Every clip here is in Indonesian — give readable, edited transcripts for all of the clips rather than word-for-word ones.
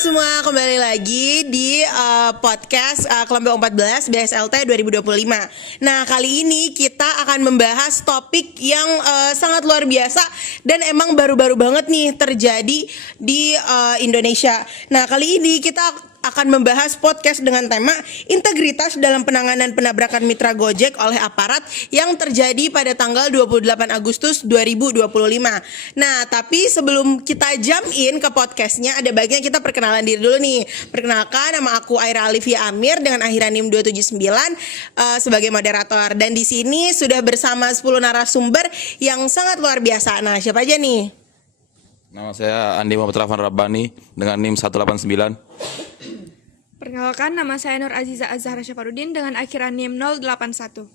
semua, kembali lagi di podcast Kelompok 14 BSLT 2025. Nah, kali ini kita akan membahas topik yang sangat luar biasa dan emang baru-baru banget nih terjadi di Indonesia. Nah, kali ini kita akan membahas podcast dengan tema integritas dalam penanganan penabrakan mitra Gojek oleh aparat yang terjadi pada tanggal 28 Agustus 2025. Nah, tapi sebelum kita jump in ke podcastnya, ada baiknya kita perkenalan diri dulu nih. Perkenalkan, nama aku Aira Alivia Amir dengan akhiran NIM 279 sebagai moderator. Dan di sini sudah bersama 10 narasumber yang sangat luar biasa. Nah, siapa aja nih? Nama saya Andi Muhammad Rafan Rabbani dengan NIM 189. Perkenalkan, nama saya Nur Aziza Azhara Syafarudin dengan akhiran NIM 081.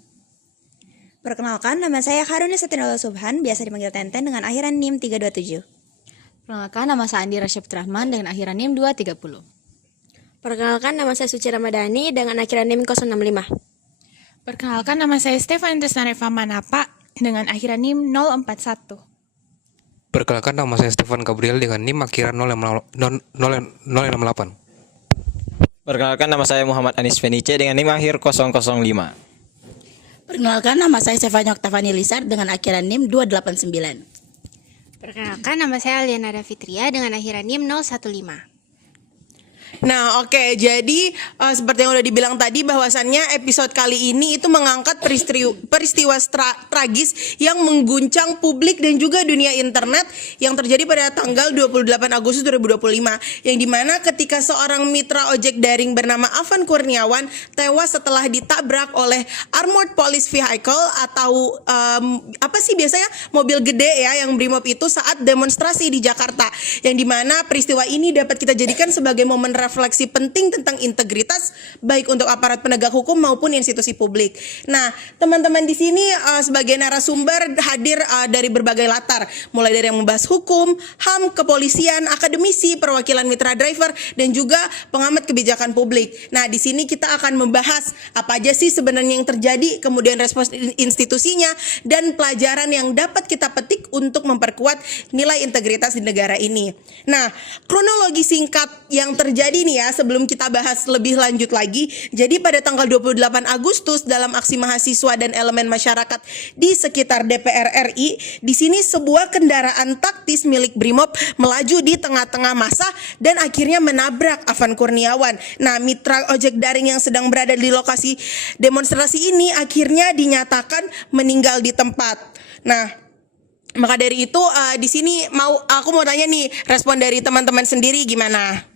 Perkenalkan, nama saya Haruni Satinullah Subhan, biasa dipanggil Tenten dengan akhiran NIM 327. Perkenalkan, nama saya Andi Rasyid Rahman dengan akhiran NIM 230. Perkenalkan, nama saya Suci Ramadhani dengan akhiran NIM 065. Perkenalkan, nama saya Stefan Trisnareva Manapa dengan akhiran NIM 041. Perkenalkan, nama saya Stefan Gabriel dengan NIM akhiran 068. Perkenalkan, nama saya Muhammad Anis Fenice dengan NIM akhir 005. Perkenalkan, nama saya Stefania Oktavani Lisar dengan akhiran NIM 289. Perkenalkan, nama saya Liana Fitria dengan akhiran NIM 015. Nah, oke. Jadi seperti yang udah dibilang tadi, bahwasannya episode kali ini itu mengangkat peristiwa tragis yang mengguncang publik dan juga dunia internet yang terjadi pada tanggal 28 Agustus 2025, yang dimana ketika seorang mitra ojek daring bernama Afan Kurniawan tewas setelah ditabrak oleh armored police vehicle atau apa sih biasanya mobil gede ya yang brimob itu saat demonstrasi di Jakarta, yang dimana peristiwa ini dapat kita jadikan sebagai momen refleksi penting tentang integritas baik untuk aparat penegak hukum maupun institusi publik. Nah, teman-teman di sini sebagai narasumber hadir dari berbagai latar, mulai dari yang membahas hukum, HAM, kepolisian, akademisi, perwakilan mitra driver, dan juga pengamat kebijakan publik. Nah, di sini kita akan membahas apa aja sih sebenarnya yang terjadi, kemudian respons institusinya, dan pelajaran yang dapat kita petik untuk memperkuat nilai integritas di negara ini. Nah, kronologi singkat yang terjadi nih ya, sebelum kita bahas lebih lanjut lagi. Jadi pada tanggal 28 Agustus dalam aksi mahasiswa dan elemen masyarakat di sekitar DPR RI, di sini sebuah kendaraan taktis milik Brimob melaju di tengah-tengah massa dan akhirnya menabrak Afan Kurniawan. Nah, mitra ojek daring yang sedang berada di lokasi demonstrasi ini akhirnya dinyatakan meninggal di tempat. Nah, maka dari itu di sini aku mau tanya nih, respon dari teman-teman sendiri gimana?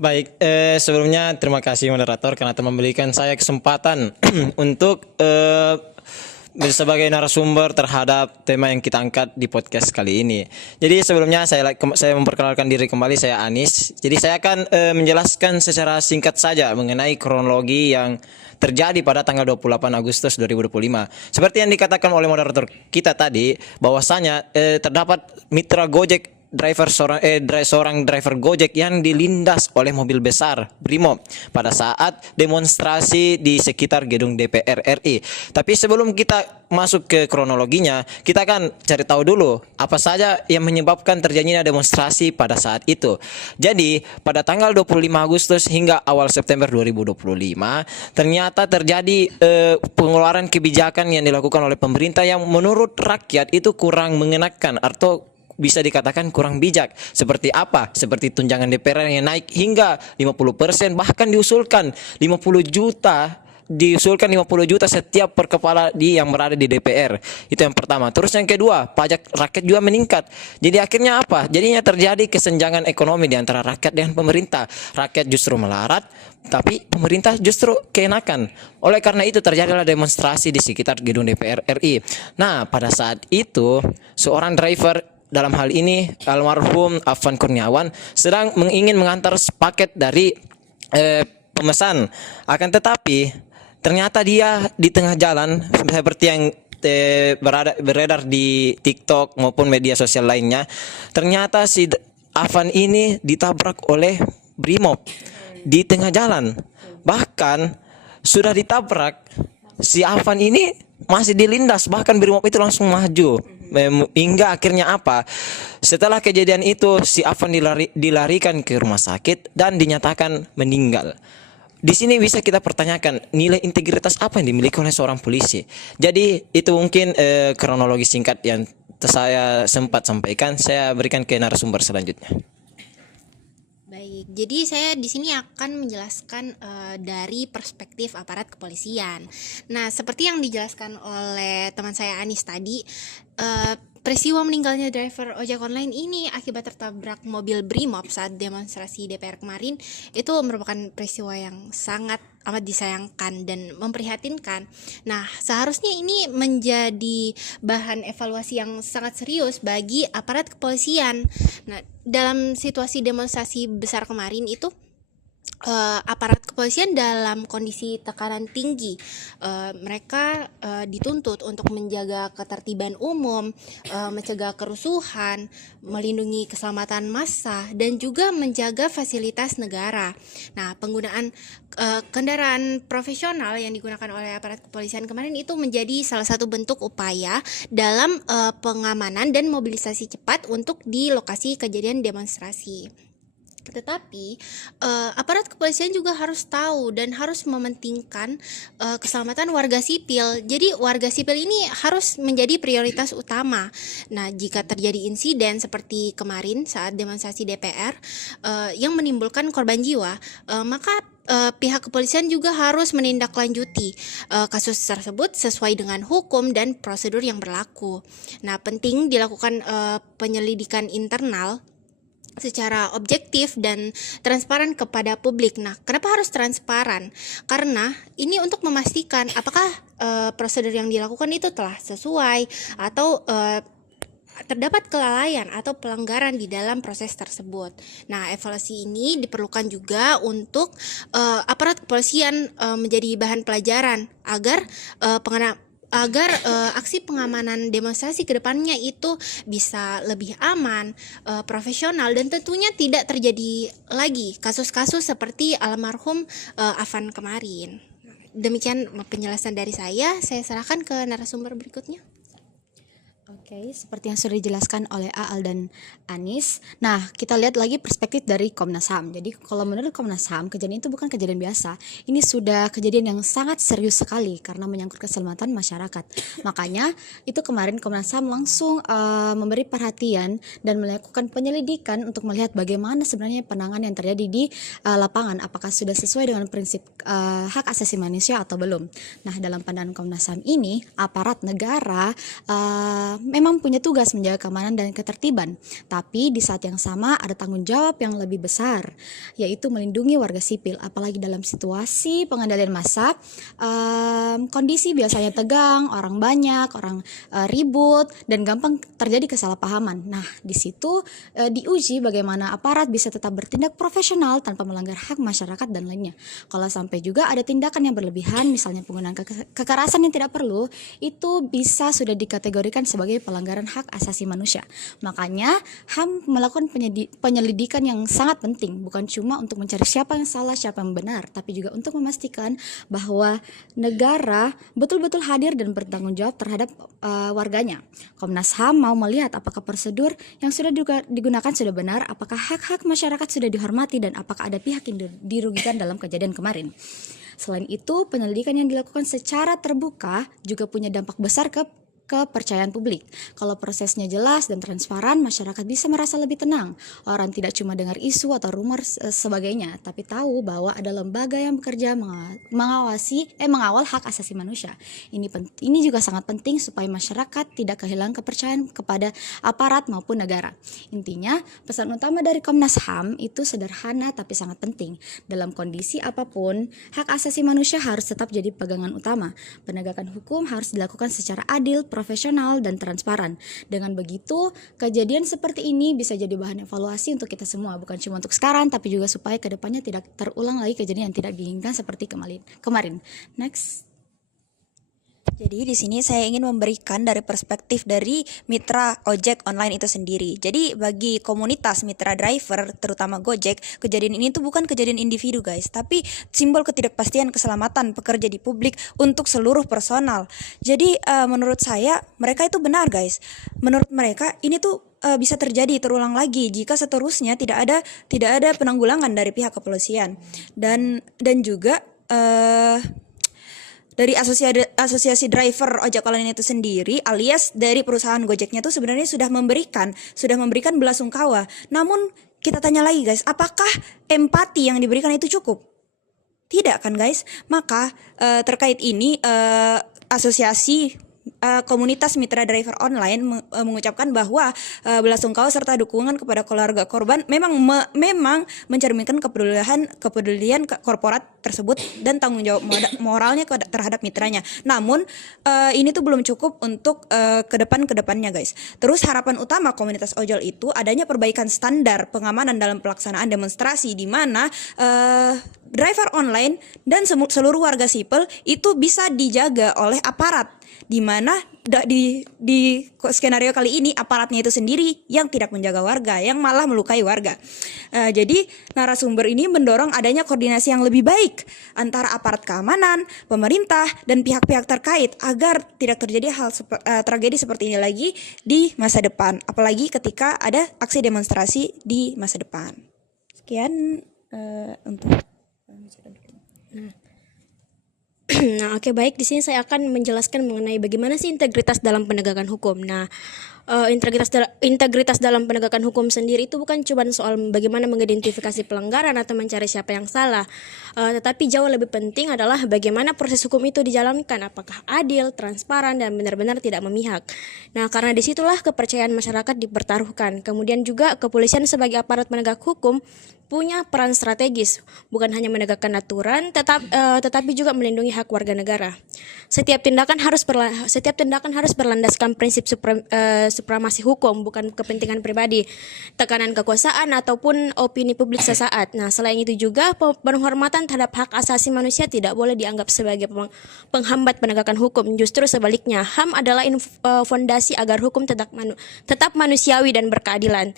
Baik, sebelumnya terima kasih moderator karena telah memberikan saya kesempatan untuk sebagai narasumber terhadap tema yang kita angkat di podcast kali ini. Jadi sebelumnya saya memperkenalkan diri kembali, saya Anis. Jadi saya akan menjelaskan secara singkat saja mengenai kronologi yang terjadi pada tanggal 28 Agustus 2025. Seperti yang dikatakan oleh moderator kita tadi, bahwasanya terdapat mitra Gojek seorang driver Gojek yang dilindas oleh mobil besar Brimob pada saat demonstrasi di sekitar gedung DPR RI. Tapi sebelum kita masuk ke kronologinya, kita akan cari tahu dulu apa saja yang menyebabkan terjadinya demonstrasi pada saat itu. Jadi, pada tanggal 25 Agustus hingga awal September 2025, ternyata terjadi pengeluaran kebijakan yang dilakukan oleh pemerintah yang menurut rakyat itu kurang mengenakan atau bisa dikatakan kurang bijak. Seperti apa? Seperti tunjangan DPR yang naik hingga 50%, bahkan diusulkan 50 juta setiap per kepala yang berada di DPR. Itu yang pertama. Terus yang kedua, pajak rakyat juga meningkat. Jadi akhirnya apa? Jadinya terjadi kesenjangan ekonomi di antara rakyat dan pemerintah. Rakyat justru melarat, tapi pemerintah justru keenakan. Oleh karena itu terjadilah demonstrasi di sekitar gedung DPR RI. Nah, pada saat itu seorang driver, dalam hal ini almarhum Afan Kurniawan, sedang ingin mengantar paket dari pemesan. Akan tetapi ternyata dia di tengah jalan, seperti yang beredar di TikTok maupun media sosial lainnya, ternyata si Afan ini ditabrak oleh Brimob di tengah jalan. Bahkan sudah ditabrak, si Afan ini masih dilindas, bahkan Brimob itu langsung maju. Hingga akhirnya apa? Setelah kejadian itu si Afan dilarikan ke rumah sakit dan dinyatakan meninggal. Di sini bisa kita pertanyakan nilai integritas apa yang dimiliki oleh seorang polisi. Jadi itu mungkin kronologi singkat yang saya sempat sampaikan. Saya berikan ke narasumber selanjutnya. Baik, jadi saya di sini akan menjelaskan dari perspektif aparat kepolisian. Nah, seperti yang dijelaskan oleh teman saya Anis tadi, peristiwa meninggalnya driver ojek online ini akibat tertabrak mobil Brimob saat demonstrasi DPR kemarin itu merupakan peristiwa yang sangat amat disayangkan dan memprihatinkan. Nah, seharusnya ini menjadi bahan evaluasi yang sangat serius bagi aparat kepolisian. Nah, dalam situasi demonstrasi besar kemarin itu aparat kepolisian dalam kondisi tekanan tinggi. Mereka dituntut untuk menjaga ketertiban umum, mencegah kerusuhan, melindungi keselamatan massa, dan juga menjaga fasilitas negara. Nah, penggunaan kendaraan profesional yang digunakan oleh aparat kepolisian kemarin itu menjadi salah satu bentuk upaya dalam pengamanan dan mobilisasi cepat untuk di lokasi kejadian demonstrasi. Tetapi aparat kepolisian juga harus tahu dan harus mementingkan keselamatan warga sipil. Jadi warga sipil ini harus menjadi prioritas utama. Nah, jika terjadi insiden seperti kemarin saat demonstrasi DPR yang menimbulkan korban jiwa, maka pihak kepolisian juga harus menindaklanjuti kasus tersebut sesuai dengan hukum dan prosedur yang berlaku. Nah, penting dilakukan penyelidikan internal secara objektif dan transparan kepada publik. Nah, kenapa harus transparan? Karena ini untuk memastikan apakah prosedur yang dilakukan itu telah sesuai atau terdapat kelalaian atau pelanggaran di dalam proses tersebut. Nah, evaluasi ini diperlukan juga untuk aparat kepolisian menjadi bahan pelajaran agar aksi pengamanan demonstrasi ke depannya itu bisa lebih aman, profesional, dan tentunya tidak terjadi lagi kasus-kasus seperti almarhum Afan kemarin. Demikian penjelasan dari saya serahkan ke narasumber berikutnya. Oke, seperti yang sudah dijelaskan oleh Aal dan Anis. Nah, kita lihat lagi perspektif dari Komnas HAM. Jadi, kalau menurut Komnas HAM, kejadian itu bukan kejadian biasa. Ini sudah kejadian yang sangat serius sekali karena menyangkut keselamatan masyarakat. Makanya, itu kemarin Komnas HAM langsung memberi perhatian dan melakukan penyelidikan untuk melihat bagaimana sebenarnya penanganan yang terjadi di lapangan. Apakah sudah sesuai dengan prinsip hak asasi manusia atau belum. Nah, dalam pandangan Komnas HAM ini, aparat negara memang punya tugas menjaga keamanan dan ketertiban, tapi di saat yang sama ada tanggung jawab yang lebih besar, yaitu melindungi warga sipil, apalagi dalam situasi pengendalian massa, kondisi biasanya tegang, orang banyak, orang ribut, dan gampang terjadi kesalahpahaman. Nah, di situ diuji bagaimana aparat bisa tetap bertindak profesional tanpa melanggar hak masyarakat dan lainnya. Kalau sampai juga ada tindakan yang berlebihan, misalnya penggunaan kekerasan yang tidak perlu, itu bisa sudah dikategorikan sebagai pelanggaran hak asasi manusia. Makanya HAM melakukan penyelidikan yang sangat penting, bukan cuma untuk mencari siapa yang salah, siapa yang benar, tapi juga untuk memastikan bahwa negara betul-betul hadir dan bertanggung jawab terhadap warganya. Komnas HAM mau melihat apakah prosedur yang sudah digunakan sudah benar, apakah hak-hak masyarakat sudah dihormati, dan apakah ada pihak yang dirugikan dalam kejadian kemarin. Selain itu, penyelidikan yang dilakukan secara terbuka juga punya dampak besar ke kepercayaan publik. Kalau prosesnya jelas dan transparan, masyarakat bisa merasa lebih tenang. Orang tidak cuma dengar isu atau rumor sebagainya, tapi tahu bahwa ada lembaga yang bekerja mengawal hak asasi manusia. Ini juga sangat penting supaya masyarakat tidak kehilangan kepercayaan kepada aparat maupun negara. Intinya, pesan utama dari Komnas HAM itu sederhana tapi sangat penting. Dalam kondisi apapun, hak asasi manusia harus tetap jadi pegangan utama. Penegakan hukum harus dilakukan secara adil, profesional, dan transparan. Dengan begitu, kejadian seperti ini bisa jadi bahan evaluasi untuk kita semua, bukan cuma untuk sekarang, tapi juga supaya kedepannya tidak terulang lagi kejadian yang tidak diinginkan seperti kemarin. Next. Jadi di sini saya ingin memberikan dari perspektif dari mitra ojek online itu sendiri. Jadi bagi komunitas mitra driver, terutama Gojek, kejadian ini tuh bukan kejadian individu guys, tapi simbol ketidakpastian keselamatan pekerja di publik untuk seluruh personal. Jadi menurut saya mereka itu benar guys. Menurut mereka ini tuh bisa terjadi terulang lagi jika seterusnya tidak ada penanggulangan dari pihak kepolisian dan juga dari asosiasi driver ojek online itu sendiri alias dari perusahaan Gojeknya tuh sebenarnya sudah memberikan belasungkawa. Namun kita tanya lagi guys, apakah empati yang diberikan itu cukup? Tidak kan guys? Maka terkait ini asosiasi komunitas mitra driver online mengucapkan bahwa belasungkawa serta dukungan kepada keluarga korban memang mencerminkan kepedulian korporat tersebut dan tanggung jawab moralnya terhadap mitranya. Namun ini tuh belum cukup untuk kedepannya guys. Terus harapan utama komunitas ojol itu adanya perbaikan standar pengamanan dalam pelaksanaan demonstrasi di mana driver online dan seluruh warga sipil itu bisa dijaga oleh aparat, di mana di skenario kali ini aparatnya itu sendiri yang tidak menjaga warga, yang malah melukai warga. Jadi narasumber ini mendorong adanya koordinasi yang lebih baik antara aparat keamanan, pemerintah, dan pihak-pihak terkait agar tidak terjadi tragedi seperti ini lagi di masa depan, apalagi ketika ada aksi demonstrasi di masa depan. Sekian untuk Nah, oke, baik. Di sini saya akan menjelaskan mengenai bagaimana sih integritas dalam penegakan hukum. Nah, integritas dalam penegakan hukum sendiri itu bukan cuma soal bagaimana mengidentifikasi pelanggaran atau mencari siapa yang salah, tetapi jauh lebih penting adalah bagaimana proses hukum itu dijalankan, apakah adil, transparan, dan benar-benar tidak memihak. Nah, karena disitulah kepercayaan masyarakat dipertaruhkan. Kemudian juga kepolisian sebagai aparat penegak hukum punya peran strategis, bukan hanya menegakkan aturan, tetapi juga melindungi hak warga negara. Setiap tindakan harus berlandaskan prinsip supremasi hukum, bukan kepentingan pribadi, tekanan kekuasaan ataupun opini publik sesaat. Nah, selain itu juga penghormatan terhadap hak asasi manusia tidak boleh dianggap sebagai penghambat penegakan hukum. Justru sebaliknya, HAM adalah fondasi agar hukum tetap manusiawi dan berkeadilan.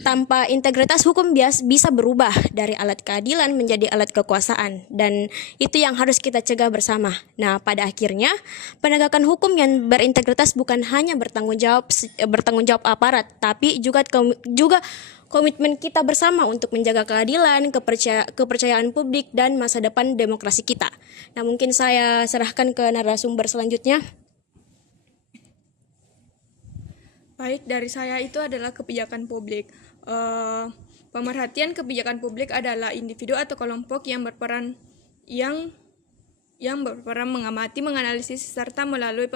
Tanpa integritas hukum bisa berubah dari alat keadilan menjadi alat kekuasaan, dan itu yang harus kita cegah bersama. Nah, pada akhirnya penegakan hukum yang berintegritas bukan hanya bertanggung jawab aparat, tapi juga komitmen kita bersama untuk menjaga keadilan, kepercayaan publik, dan masa depan demokrasi kita. Nah, mungkin saya serahkan ke narasumber selanjutnya. Baik, dari saya itu adalah kebijakan publik. Pemerhatian kebijakan publik adalah individu atau kelompok yang berperan mengamati, menganalisis serta melalui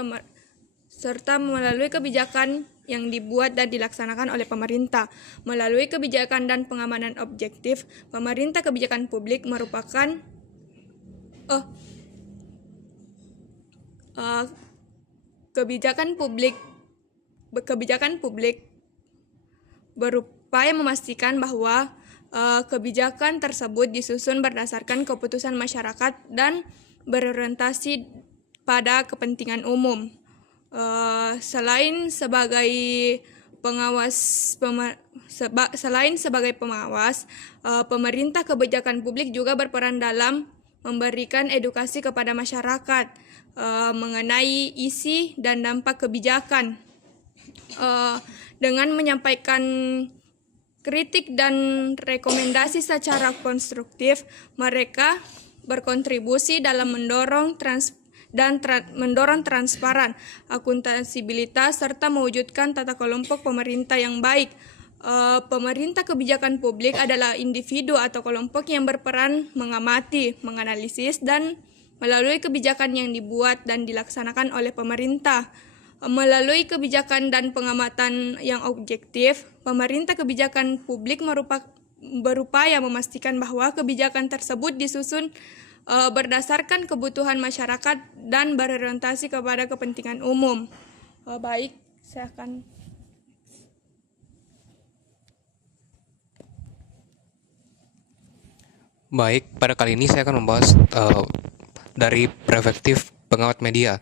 kebijakan yang dibuat dan dilaksanakan oleh pemerintah. Melalui kebijakan dan pengamanan objektif, pemerintah kebijakan publik merupakan kebijakan publik berupaya memastikan bahwa kebijakan tersebut disusun berdasarkan keputusan masyarakat dan berorientasi pada kepentingan umum. Selain sebagai pengawas, pemerintah kebijakan publik juga berperan dalam memberikan edukasi kepada masyarakat mengenai isi dan dampak kebijakan. Dengan menyampaikan kritik dan rekomendasi secara konstruktif, mereka berkontribusi dalam mendorong transparan, akuntabilitas, serta mewujudkan tata kelompok pemerintah yang baik. Pemerintah kebijakan publik adalah individu atau kelompok yang berperan mengamati, menganalisis, dan melalui kebijakan yang dibuat dan dilaksanakan oleh pemerintah. Melalui kebijakan dan pengamatan yang objektif, pemerintah kebijakan publik berupaya memastikan bahwa kebijakan tersebut disusun berdasarkan kebutuhan masyarakat dan berorientasi kepada kepentingan umum. Baik, saya akan... Baik, pada kali ini saya akan membahas dari perspektif pengamat media.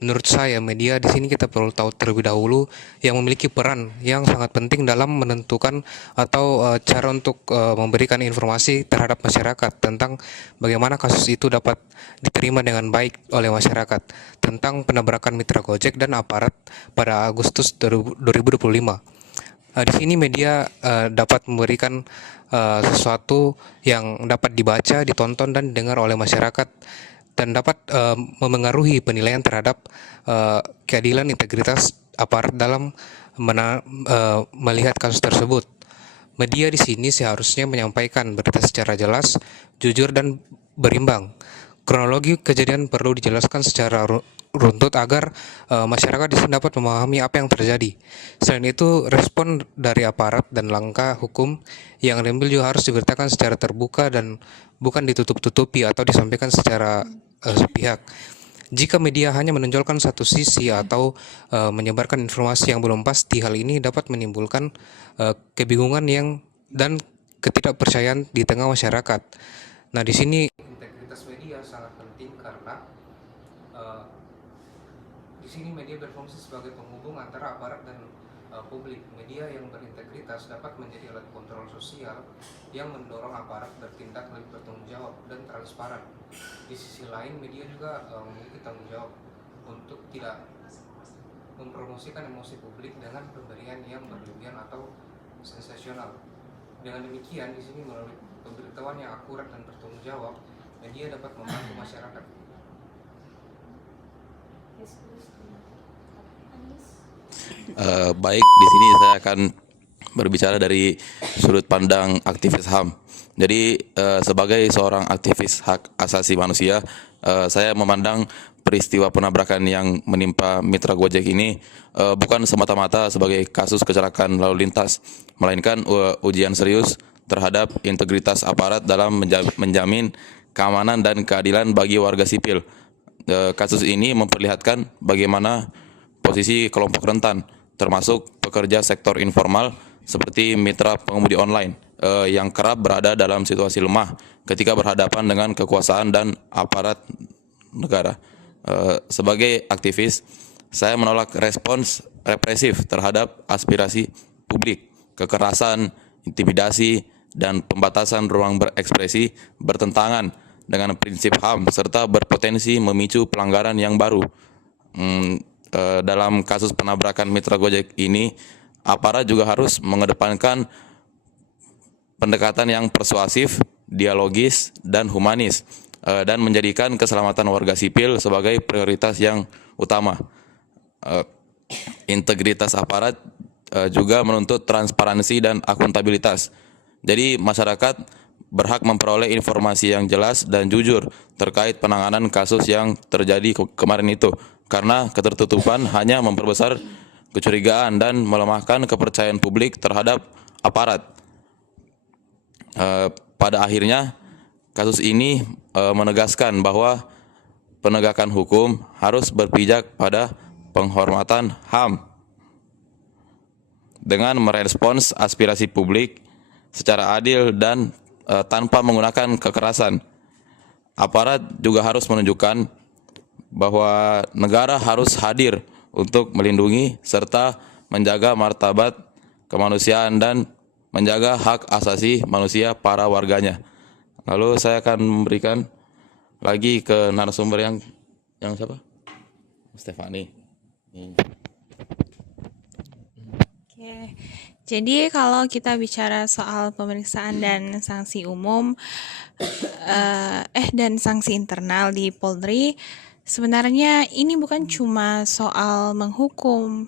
menurut saya media di sini kita perlu tahu terlebih dahulu yang memiliki peran yang sangat penting dalam menentukan atau cara untuk memberikan informasi terhadap masyarakat tentang bagaimana kasus itu dapat diterima dengan baik oleh masyarakat tentang penabrakan mitra Gojek dan aparat pada Agustus 2025. Di sini media dapat memberikan sesuatu yang dapat dibaca, ditonton, dan didengar oleh masyarakat dan dapat memengaruhi penilaian terhadap keadilan integritas aparat dalam melihat kasus tersebut. Media di sini seharusnya menyampaikan berita secara jelas, jujur, dan berimbang. Kronologi kejadian perlu dijelaskan secara runtut agar masyarakat di sini dapat memahami apa yang terjadi. Selain itu, respon dari aparat dan langkah hukum yang diambil juga harus diberitakan secara terbuka dan bukan ditutup-tutupi atau disampaikan secara sepihak. Jika media hanya menonjolkan satu sisi atau menyebarkan informasi yang belum pasti, hal ini dapat menimbulkan kebingungan dan ketidakpercayaan di tengah masyarakat. Nah, di sini integritas media sangat penting karena di sini media berfungsi sebagai penghubung antara aparat dan publik. Media yang berintegritas dapat menjadi alat kontrol sosial yang mendorong aparat bertindak lebih bertanggung jawab dan transparan. Di sisi lain, media juga memiliki tanggung jawab untuk tidak mempromosikan emosi publik dengan pemberian yang berlebihan atau sensasional. Dengan demikian, di sini melalui pemberitahuan yang akurat dan bertanggung jawab, media dapat membantu masyarakat. Baik, di sini saya akan berbicara dari sudut pandang aktivis HAM. Jadi sebagai seorang aktivis hak asasi manusia, saya memandang peristiwa penabrakan yang menimpa mitra Gojek ini bukan semata-mata sebagai kasus kecelakaan lalu lintas, melainkan ujian serius terhadap integritas aparat dalam menjamin keamanan dan keadilan bagi warga sipil. Kasus ini memperlihatkan bagaimana posisi kelompok rentan, termasuk pekerja sektor informal seperti mitra pengemudi online yang kerap berada dalam situasi lemah ketika berhadapan dengan kekuasaan dan aparat negara. Sebagai aktivis, saya menolak respons represif terhadap aspirasi publik. Kekerasan, intimidasi, dan pembatasan ruang berekspresi bertentangan dengan prinsip HAM serta berpotensi memicu pelanggaran yang baru. Dalam kasus penabrakan mitra Gojek ini, aparat juga harus mengedepankan pendekatan yang persuasif, dialogis, dan humanis, dan menjadikan keselamatan warga sipil sebagai prioritas yang utama. Integritas aparat juga menuntut transparansi dan akuntabilitas. Jadi masyarakat berhak memperoleh informasi yang jelas dan jujur terkait penanganan kasus yang terjadi kemarin itu, karena ketertutupan hanya memperbesar kecurigaan dan melemahkan kepercayaan publik terhadap aparat. Pada akhirnya, kasus ini menegaskan bahwa penegakan hukum harus berpijak pada penghormatan HAM dengan merespons aspirasi publik secara adil dan tanpa menggunakan kekerasan. Aparat juga harus menunjukkan bahwa negara harus hadir untuk melindungi serta menjaga martabat kemanusiaan dan menjaga hak asasi manusia para warganya. Lalu saya akan memberikan lagi ke narasumber yang siapa? Stefani. Oke. Jadi kalau kita bicara soal pemeriksaan dan sanksi umum dan sanksi internal di Polri, sebenarnya ini bukan cuma soal menghukum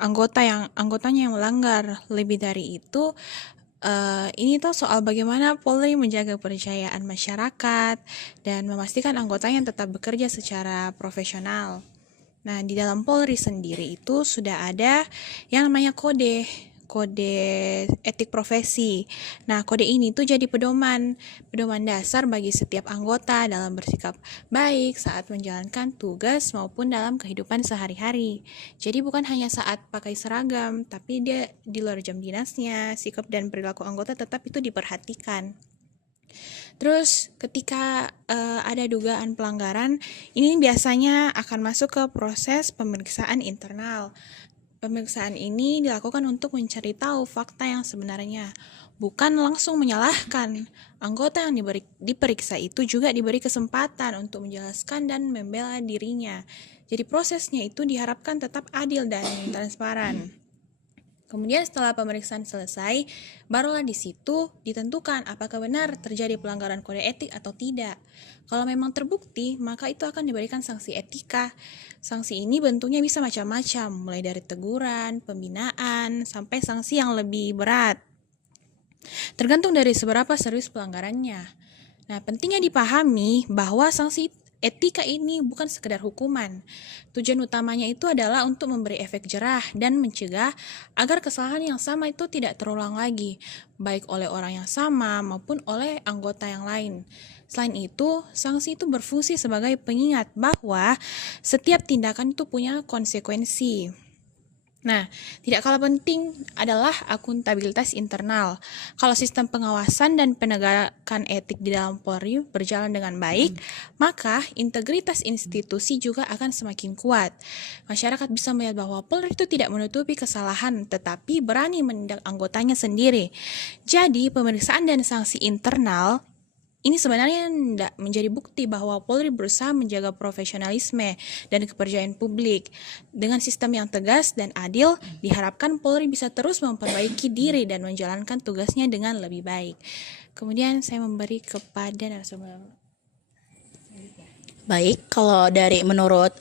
anggotanya yang melanggar. Lebih dari itu, ini tuh soal bagaimana Polri menjaga kepercayaan masyarakat dan memastikan anggotanya tetap bekerja secara profesional. Nah, di dalam Polri sendiri itu sudah ada yang namanya kode etik profesi. Nah, kode ini tuh jadi pedoman dasar bagi setiap anggota dalam bersikap baik saat menjalankan tugas maupun dalam kehidupan sehari-hari. Jadi bukan hanya saat pakai seragam, tapi dia di luar jam dinasnya, sikap dan perilaku anggota tetap itu diperhatikan. Terus ketika ada dugaan pelanggaran, ini biasanya akan masuk ke proses pemeriksaan internal. Pemeriksaan ini dilakukan untuk mencari tahu fakta yang sebenarnya, bukan langsung menyalahkan. Anggota yang diperiksa itu juga diberi kesempatan untuk menjelaskan dan membela dirinya. Jadi prosesnya itu diharapkan tetap adil dan transparan. Kemudian setelah pemeriksaan selesai, barulah di situ ditentukan apakah benar terjadi pelanggaran kode etik atau tidak. Kalau memang terbukti, maka itu akan diberikan sanksi etika. Sanksi ini bentuknya bisa macam-macam, mulai dari teguran, pembinaan, sampai sanksi yang lebih berat. Tergantung dari seberapa serius pelanggarannya. Nah, pentingnya dipahami bahwa sanksi etika ini bukan sekedar hukuman. Tujuan utamanya itu adalah untuk memberi efek jerah dan mencegah agar kesalahan yang sama itu tidak terulang lagi, baik oleh orang yang sama maupun oleh anggota yang lain. Selain itu, sanksi itu berfungsi sebagai pengingat bahwa setiap tindakan itu punya konsekuensi. Nah, tidak kalah penting adalah akuntabilitas internal. Kalau sistem pengawasan dan penegakan etik di dalam Polri berjalan dengan baik, maka integritas institusi juga akan semakin kuat. Masyarakat bisa melihat bahwa Polri itu tidak menutupi kesalahan, tetapi berani menindak anggotanya sendiri. Jadi, pemeriksaan dan sanksi internal ini sebenarnya tidak menjadi bukti bahwa Polri berusaha menjaga profesionalisme dan kepercayaan publik. Dengan sistem yang tegas dan adil, diharapkan Polri bisa terus memperbaiki diri dan menjalankan tugasnya dengan lebih baik. Kemudian saya memberi kepada narasumber. Baik, kalau dari menurut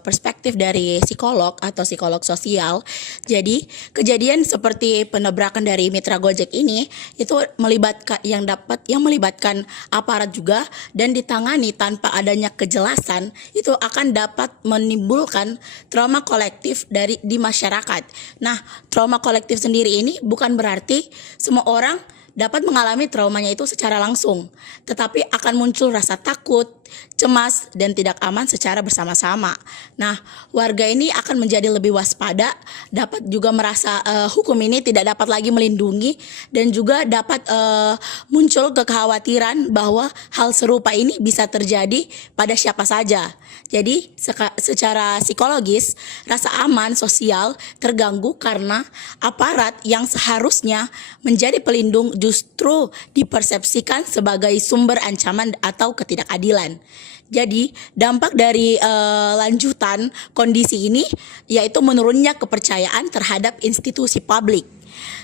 perspektif dari psikolog atau psikolog sosial, jadi kejadian seperti penabrakan dari mitra Gojek ini itu melibatkan aparat juga dan ditangani tanpa adanya kejelasan itu akan dapat menimbulkan trauma kolektif di masyarakat. Nah, trauma kolektif sendiri ini bukan berarti semua orang dapat mengalami traumanya itu secara langsung, tetapi akan muncul rasa takut, cemas, dan tidak aman secara bersama-sama. Nah, warga ini akan menjadi lebih waspada, dapat juga merasa hukum ini tidak dapat lagi melindungi, dan juga dapat muncul kekhawatiran bahwa hal serupa ini bisa terjadi pada siapa saja. Jadi, secara psikologis, rasa aman sosial terganggu karena aparat yang seharusnya menjadi pelindung justru dipersepsikan sebagai sumber ancaman atau ketidakadilan. Jadi dampak dari lanjutan kondisi ini yaitu menurunnya kepercayaan terhadap institusi publik.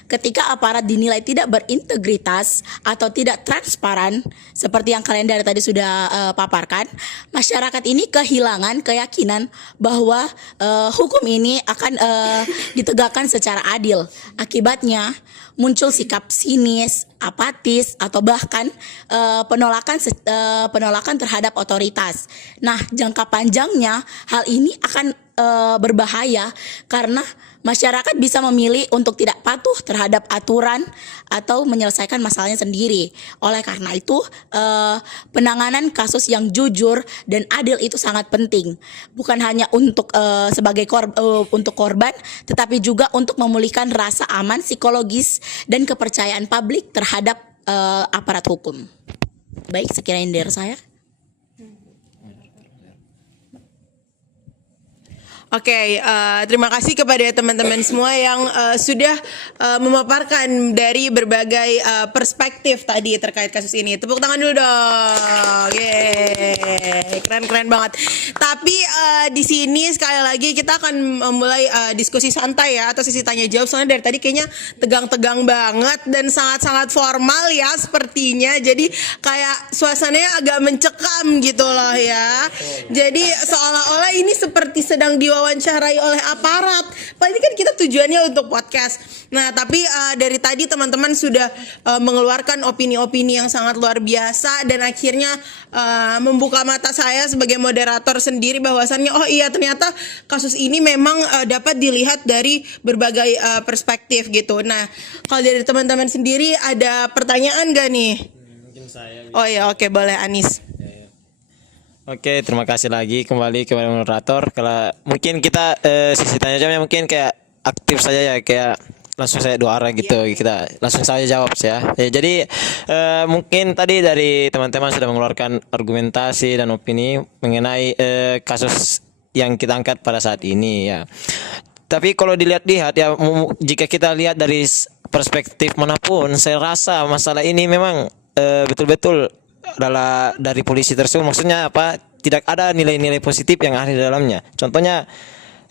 Ketika aparat dinilai tidak berintegritas atau tidak transparan, seperti yang kalian dari tadi sudah paparkan, masyarakat ini kehilangan keyakinan bahwa hukum ini akan ditegakkan secara adil. Akibatnya muncul sikap sinis, apatis, atau bahkan penolakan terhadap otoritas. Nah, jangka panjangnya hal ini akan berbahaya karena masyarakat bisa memilih untuk tidak patuh terhadap aturan atau menyelesaikan masalahnya sendiri. Oleh karena itu, penanganan kasus yang jujur dan adil itu sangat penting. Bukan hanya untuk sebagai untuk korban, tetapi juga untuk memulihkan rasa aman psikologis dan kepercayaan publik terhadap aparat hukum. Baik, sekiranya dari saya. Oke, terima kasih kepada teman-teman semua yang sudah memaparkan dari berbagai perspektif tadi terkait kasus ini. Tepuk tangan dulu dong. Yeay, keren banget. Tapi di sini sekali lagi kita akan memulai diskusi santai ya atau sesi tanya jawab. Soalnya dari tadi kayaknya tegang-tegang banget dan sangat-sangat formal ya sepertinya. Jadi kayak suasananya agak mencekam gitu loh ya. Jadi seolah-olah ini seperti sedang diwawancarai oleh aparat. Padahal ini kan kita tujuannya untuk podcast. Nah, tapi dari tadi teman-teman sudah mengeluarkan opini-opini yang sangat luar biasa dan akhirnya membuka mata saya sebagai moderator sendiri bahwasannya oh iya ternyata kasus ini memang dapat dilihat dari berbagai perspektif gitu. Nah, kalau dari teman-teman sendiri ada pertanyaan gak nih? Mungkin saya. Oh ya, oke, boleh Anis. Oke, terima kasih lagi kembali kepada moderator. Kalau mungkin kita sisi tanya jawabnya mungkin kayak aktif saja ya, kayak langsung saya dua arah gitu, kita langsung saja jawab ya. Jadi mungkin tadi dari teman-teman sudah mengeluarkan argumentasi dan opini mengenai kasus yang kita angkat pada saat ini ya. Tapi kalau dilihat-lihat ya, jika kita lihat dari perspektif manapun, saya rasa masalah ini memang betul-betul adalah dari polisi tersebut. Maksudnya apa? Tidak ada nilai-nilai positif yang ada di dalamnya. Contohnya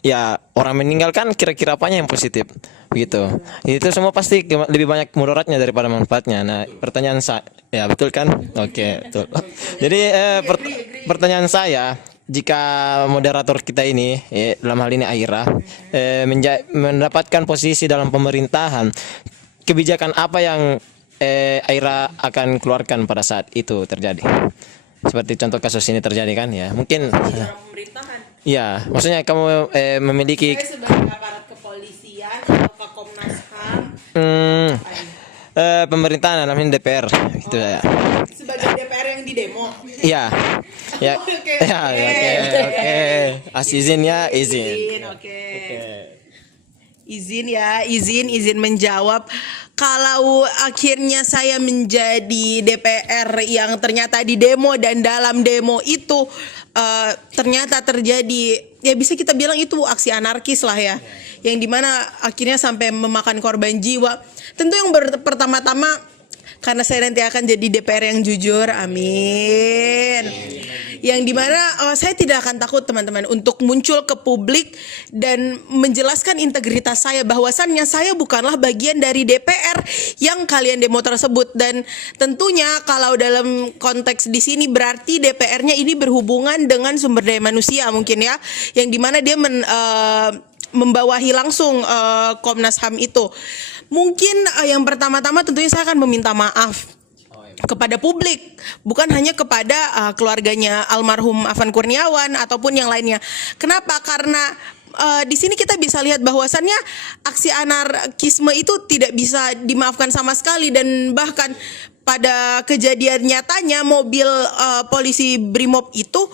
ya orang meninggalkan, kira-kira apanya yang positif begitu. Itu semua pasti lebih banyak mudaratnya daripada manfaatnya. Nah, pertanyaan saya ya betul kan? Oke, betul. Jadi pertanyaan saya, jika moderator kita ini dalam hal ini Aira mendapatkan posisi dalam pemerintahan, kebijakan apa yang Aira akan keluarkan pada saat itu terjadi? Seperti contoh kasus ini terjadi kan ya. Mungkin ya, maksudnya kamu memiliki Saya sebagai aparat kepolisian atau Komnas HAM, pemerintahan namanya DPR gitu ya. sebagai DPR yang di demo. Iya. Ya. Oke. Ya, oke. Izin ya, izin. Oke. Izin menjawab. Kalau akhirnya saya menjadi DPR yang ternyata di demo dan dalam demo itu ternyata terjadi, ya bisa kita bilang itu aksi anarkis lah ya, yang dimana akhirnya sampai memakan korban jiwa. Tentu yang pertama-tama, karena saya nanti akan jadi DPR yang jujur, amin. Yang dimana saya tidak akan takut teman-teman untuk muncul ke publik dan menjelaskan integritas saya, bahwasannya saya bukanlah bagian dari DPR yang kalian demo tersebut. Dan tentunya kalau dalam konteks di sini berarti DPR-nya ini berhubungan dengan sumber daya manusia mungkin ya, yang dimana dia membawahi langsung Komnas HAM itu. Mungkin yang pertama-tama tentunya saya akan meminta maaf kepada publik, bukan hanya kepada keluarganya almarhum Afan Kurniawan ataupun yang lainnya. Kenapa? Karena di sini kita bisa lihat bahwasannya aksi anarkisme itu tidak bisa dimaafkan sama sekali, dan bahkan pada kejadian nyatanya mobil polisi Brimob itu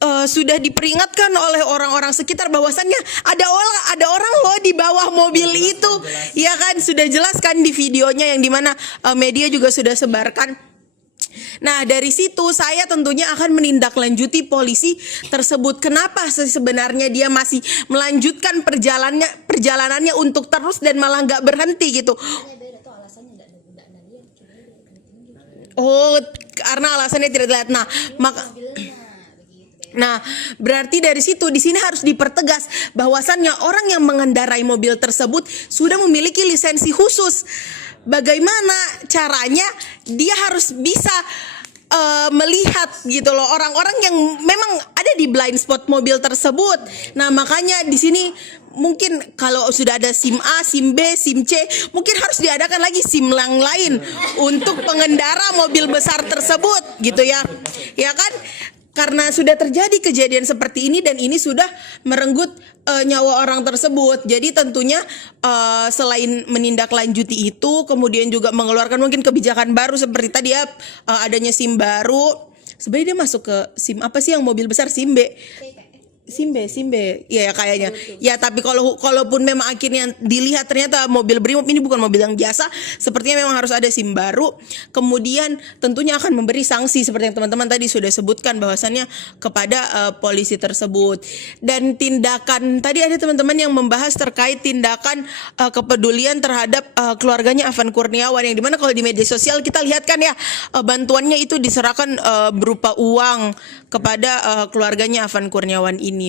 sudah diperingatkan oleh orang-orang sekitar bahwasannya ada orang loh di bawah mobil itu, ya kan, sudah jelaskan di videonya yang dimana media juga sudah sebarkan. Nah, dari situ saya tentunya akan menindaklanjuti polisi tersebut. Kenapa sebenarnya dia masih melanjutkan perjalanannya untuk terus dan malah nggak berhenti gitu? Oh, karena alasannya tidak dilihat. Nah, berarti dari situ di sini harus dipertegas bahwasannya orang yang mengendarai mobil tersebut sudah memiliki lisensi khusus. Bagaimana caranya dia harus bisa melihat gitu loh orang-orang yang memang ada di blind spot mobil tersebut. Nah, makanya di sini mungkin kalau sudah ada SIM A, SIM B, SIM C, mungkin harus diadakan lagi SIM yang lain untuk pengendara mobil besar tersebut gitu ya. Ya kan? Karena sudah terjadi kejadian seperti ini dan ini sudah merenggut nyawa orang tersebut. Jadi tentunya selain menindaklanjuti itu, kemudian juga mengeluarkan mungkin kebijakan baru seperti tadi ya, adanya SIM baru. Sebenarnya dia masuk ke SIM apa sih yang mobil besar, SIM B? SIM B, ya kayaknya. Ya, tapi kalaupun memang akhirnya dilihat ternyata mobil Brimob ini bukan mobil yang biasa, sepertinya memang harus ada SIM baru. Kemudian tentunya akan memberi sanksi seperti yang teman-teman tadi sudah sebutkan bahwasannya kepada polisi tersebut. Dan tindakan tadi ada teman-teman yang membahas terkait tindakan kepedulian terhadap keluarganya Afan Kurniawan, yang dimana kalau di media sosial kita lihat kan ya, bantuannya itu diserahkan berupa uang kepada keluarganya Afan Kurniawan ini.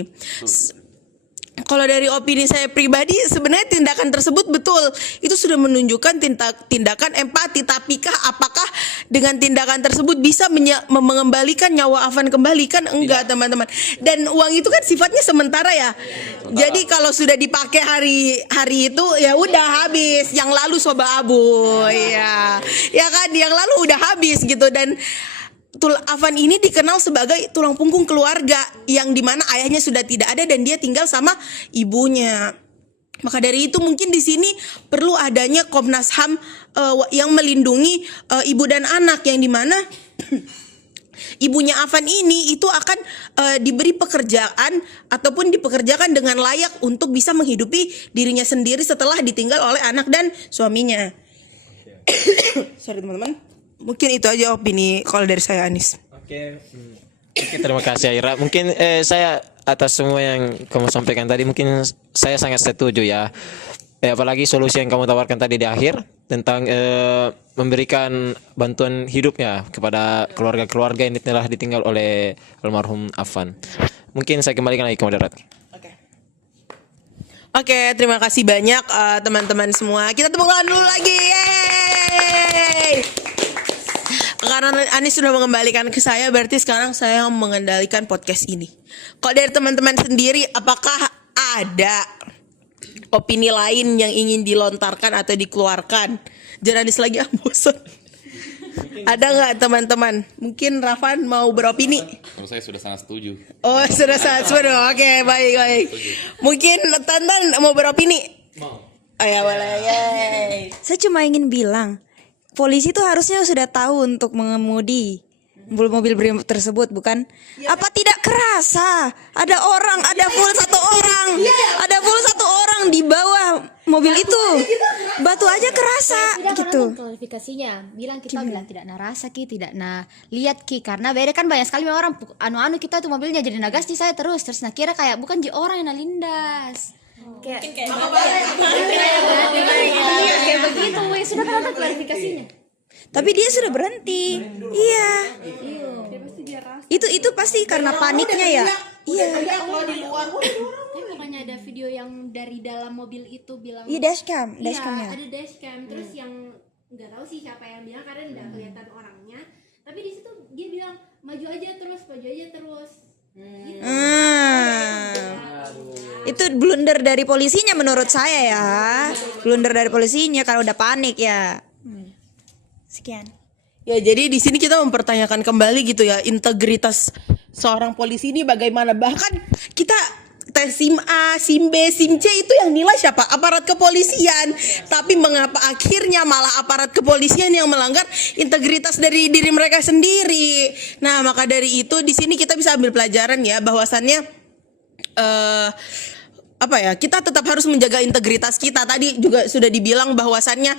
Kalau dari opini saya pribadi, sebenarnya tindakan tersebut betul, itu sudah menunjukkan tindakan empati. Tapikah apakah dengan tindakan tersebut bisa mengembalikan nyawa Afan kembali? Kan enggak teman-teman. Dan uang itu kan sifatnya sementara ya. Jadi kalau sudah dipakai hari itu ya udah habis. Yang lalu soba abu ya kan, yang lalu udah habis gitu. Dan Afan ini dikenal sebagai tulang punggung keluarga, yang dimana ayahnya sudah tidak ada dan dia tinggal sama ibunya. Maka dari itu mungkin di sini perlu adanya Komnas HAM yang melindungi ibu dan anak, yang dimana ibunya Afan ini itu akan diberi pekerjaan ataupun dipekerjakan dengan layak untuk bisa menghidupi dirinya sendiri setelah ditinggal oleh anak dan suaminya. Sorry teman-teman. Mungkin itu aja opini kalau dari saya, Anis. Oke, terima kasih Aira. Mungkin saya atas semua yang kamu sampaikan tadi mungkin saya sangat setuju ya. Apalagi solusi yang kamu tawarkan tadi di akhir tentang memberikan bantuan hidupnya kepada keluarga-keluarga yang telah ditinggal oleh almarhum Afan. Mungkin saya kembalikan lagi ke moderator. Oke, terima kasih banyak teman-teman semua. Kita tepuk tangan dulu lagi. Yeay! Karena Anis sudah mengembalikan ke saya, berarti sekarang saya mengendalikan podcast ini. Kok dari teman-teman sendiri, apakah ada opini lain yang ingin dilontarkan atau dikeluarkan? Jangan Anis lagi, bosan. Ada nggak teman-teman? Mungkin Rafan mau beropini? Menurut saya sudah sangat setuju. Oh, sudah sangat setuju. Oke, baik. Mungkin Tantan mau beropini? Mau. Oh ya, boleh. Yeay. Saya cuma ingin bilang, polisi itu harusnya sudah tahu untuk mengemudi mobil brimob tersebut, bukan? Apa tidak kerasa ada full satu orang di bawah mobil itu, batu aja kerasa gitu. Klarifikasinya bilang kita bilang tidak narasa ki, tidak lihat ki, karena beda kan banyak sekali orang anu kita tuh mobilnya jadi nagas di saya terus nah kira kayak bukan di orang yang nalindas. Kayak begitu, weh sudah kan ada klarifikasinya. Tapi dia sudah berhenti. Iya. Itu pasti karena paniknya ya. Iya. Tapi bukannya ada video yang dari dalam mobil itu bilang Iya, dashcam, Iya, dashcamnya. ada dashcam. Terus yang nggak tahu sih siapa yang bilang karena nggak kelihatan orangnya. Tapi di situ dia bilang maju aja terus. Gitu. Itu blunder dari polisinya menurut saya ya. Blunder dari polisinya kalau udah panik ya. Sekian. Ya, jadi di sini kita mempertanyakan kembali gitu ya, integritas seorang polisi ini bagaimana. Bahkan kita tes SIM A, SIM B, SIM C itu yang nilai siapa? Aparat kepolisian. Tapi mengapa akhirnya malah aparat kepolisian yang melanggar integritas dari diri mereka sendiri? Nah, maka dari itu di sini kita bisa ambil pelajaran ya, bahwasannya kita tetap harus menjaga integritas kita. Tadi juga sudah dibilang bahwasannya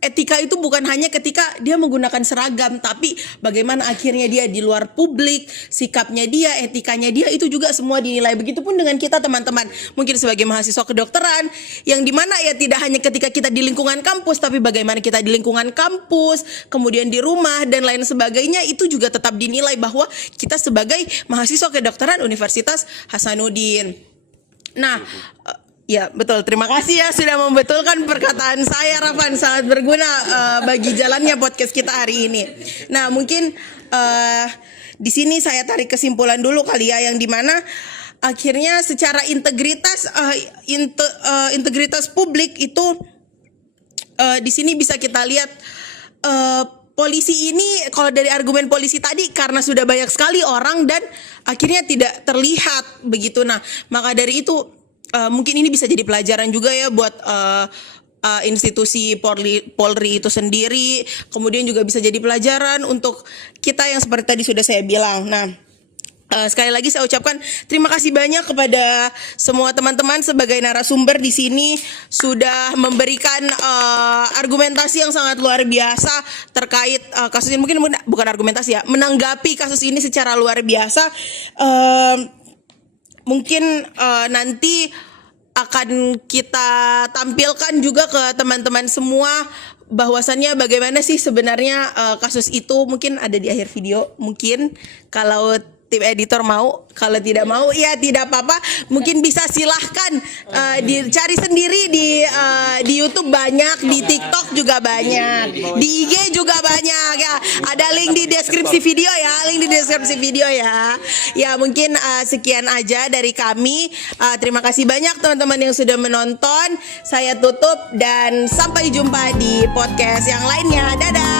etika itu bukan hanya ketika dia menggunakan seragam, tapi bagaimana akhirnya dia di luar publik, sikapnya dia, etikanya dia, itu juga semua dinilai. Begitupun dengan kita teman-teman, mungkin sebagai mahasiswa kedokteran, yang dimana ya tidak hanya ketika kita di lingkungan kampus, tapi bagaimana kita di lingkungan kampus, kemudian di rumah dan lain sebagainya, itu juga tetap dinilai bahwa kita sebagai mahasiswa kedokteran Universitas Hasanuddin. Nah, ya betul, terima kasih ya sudah membetulkan perkataan saya, Rafan, sangat berguna bagi jalannya podcast kita hari ini. Nah, mungkin di sini saya tarik kesimpulan dulu kali ya, yang dimana akhirnya secara integritas publik itu di sini bisa kita lihat polisi ini, kalau dari argumen polisi tadi, karena sudah banyak sekali orang dan akhirnya tidak terlihat begitu. Nah, maka dari itu mungkin ini bisa jadi pelajaran juga ya buat institusi Polri itu sendiri. Kemudian juga bisa jadi pelajaran untuk kita yang seperti tadi sudah saya bilang. Nah, sekali lagi saya ucapkan terima kasih banyak kepada semua teman-teman sebagai narasumber di sini sudah memberikan argumentasi yang sangat luar biasa terkait kasus ini. Mungkin bukan argumentasi ya, menanggapi kasus ini secara luar biasa. Mungkin nanti akan kita tampilkan juga ke teman-teman semua bahwasannya bagaimana sih sebenarnya kasus itu. Mungkin ada di akhir video, mungkin kalau tim editor mau, kalau tidak mau ya tidak apa-apa. Mungkin bisa silahkan dicari sendiri di YouTube banyak, di TikTok juga banyak, di IG juga banyak ya. Ada link di deskripsi video ya, Ya mungkin sekian aja dari kami. Terima kasih banyak teman-teman yang sudah menonton. Saya tutup dan sampai jumpa di podcast yang lainnya. Dadah.